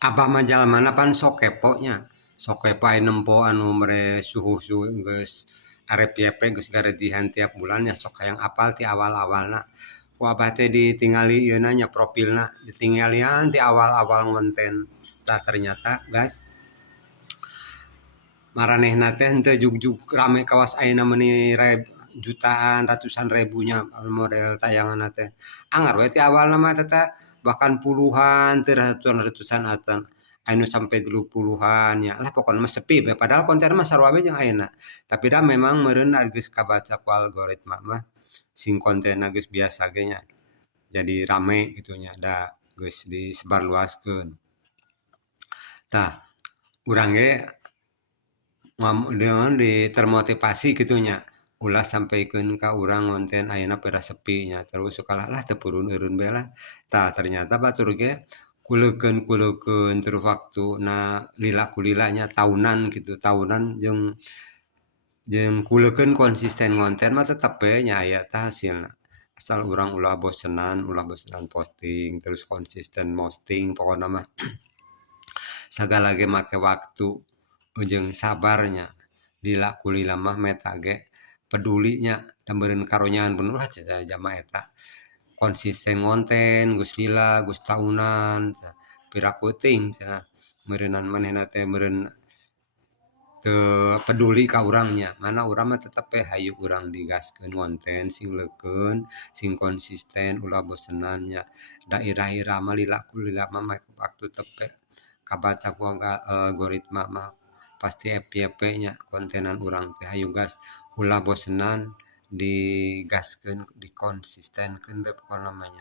Abah mah jalemana pan sok kepo nya, sok kepo aya nempo anu mere suhu-suhu geus arep yepe geus garejihan tiap bulan nya sok hayang apal ti awal-awalna. Ku Abah teh ditingali ieuna nya profilna, ditinggalian ti awal-awal ngonten. Tah ternyata gas maranehna teh henteu jugjug rame kawas ayeuna meuni jutaan, ratusan ribunya model tayanganna teh. Anggar we ti awalna mah eta bahkan puluhan teu ratusan-ratusan atan. Anu sampai 20-an nya, lah pokona mah sepi we padahal konten mah sarua we jeung ayeuna. Tapi da memang meureun geus kabaca ku algoritma mah sing kontenna geus biasa ge nya jadi rame gitu nya da geus disebarluaskeun. Tah urang ge dengan termotivasi gitunya ulah sampaikan ke orang konten ayeuna pada sepinya terus sukalah lah tepurun eureun bae lah tah ternyata batur ge kuleukeun terus waktu na lila kulilanya tahunan gitu tahunan jeung kuleukeun konsisten ngonten mah tetep we nya aya tah hasilna asal urang ulah bosenan posting terus konsisten posting pokona mah sagala ge make waktu jeung sabarnya lila kulila mah meta ge pedulinya da meureun karonyahan bener cenah jama eta konsisten ngonten geus lila geus tahunan piraku teuing cenah meureunan manehna teh meureun teu peduli ka urangnya mana urang mah tetep we hayu urang digaskeun ngonten sing leukeun sing konsisten ulah bosenan nya da irah-irah mah lila kulila mah make waktu tepe kabaca ku algoritma mah pasti FYP nya kontenan urang teh hayu gas ulah bosenan digaskeun dikonsistenkeun we pokona mah nya.